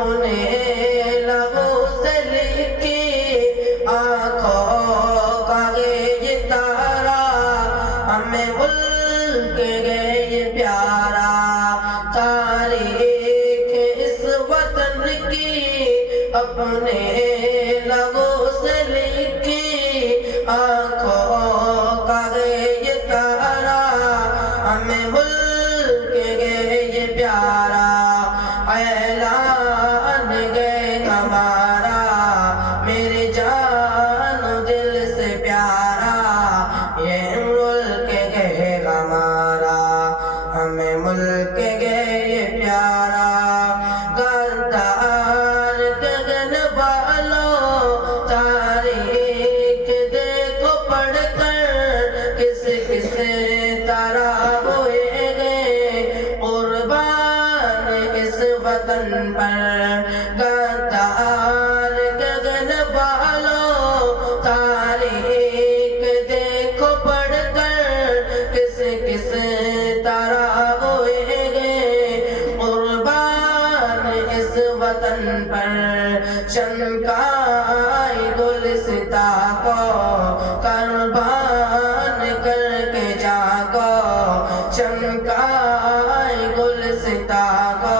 اپنے لبوں سے لکھی آنکھوں کا یہ تارا، ہمیں ملک گئے یہ پیارا، تاریخ اس وطن کی اپنے لبوں سے لکھی آنکھوں کا یہ تارا، ہمیں ملک گئے یہ پیارا، اعلان گئے ہمارا میرے جان و دل سے پیارا، یہ ملک گئے ہمارا، ہمیں ملک گئے یہ پیارا، غدار گگن والوں تاریخ دیکھو پڑھ کر، کس کس طرح ہوئے گئے قربان اس وطن پر، غدار گگن والوں تاریخ دیکھو پڑھ کر، کس کس طرح ہوئے گئے قربان اس وطن پر، چمکائی گلستہ کو قربان کر کے جاگو، چمکائی گلستہ کو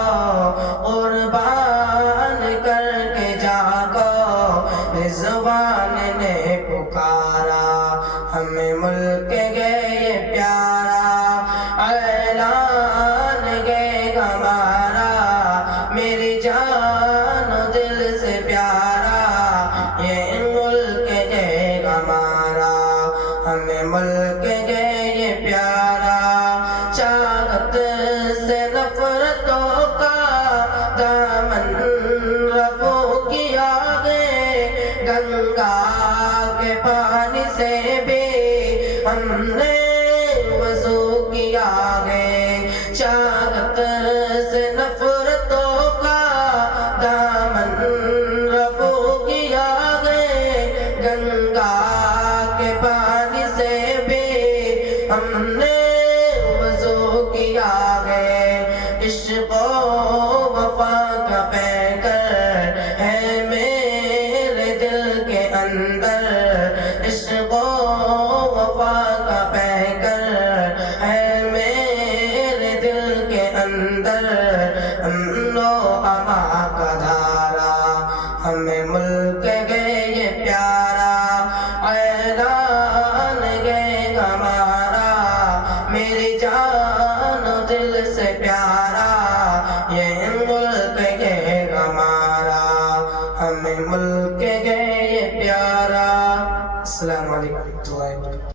قربان کر کے جاگو، رضوان نے پکارا ہمیں ملک گئے یہ پیارا، اعلان گئے ہمارا میری جان و دل سے پیارا، یہ ملک گئے ہمارا، ہمیں ملک گئے یہ پیارا، چاہت سے نفرتوں کا دامن رفو کیا گئے، گنگا کے پانی سے بھی ہم نے وضو کیا گئے، چاہت سے نفرتوں کا دامن رفو کیا گئے، گنگا کے پانی سے بھی ہم نے وضو کیا گئے، عشق و وفا کا پیکر ہے میرے دل کے اندر، عشق و وفا کا پیکر ہے میرے دل کے اندر، امن و امان کا دھارا ہمیں ملک گئے یہ پیارا، اعلان گئے ہمارا میری جان و دل سے پیارا، یہ ملک گئے ہمارا، ہمیں ملک گئے یہ پیارا۔ السلام علیکم ورحمۃ اللہ وبرکاتہ۔